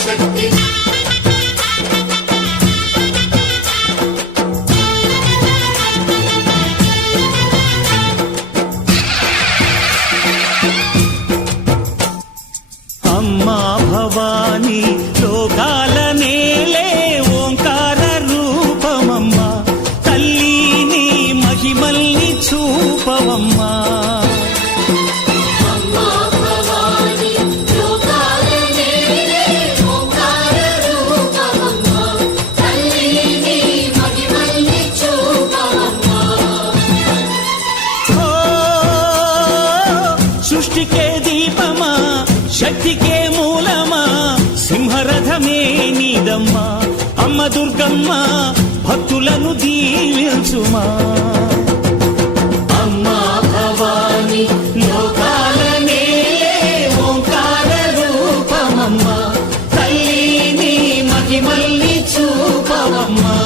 శక్తి అమ్మా భవానీ లోకాలనే సృష్టికే దీపమా? శక్తికే మూలమా? సింహరథమే నీదమ్మా? అమ్మ దుర్గమ్మ భక్తులను దీవించుమా? అమ్మా భవాని లోకాల ఓంకార రూపమమ్మా. తల్లిని మహిమల్ని చూపవమ్మా.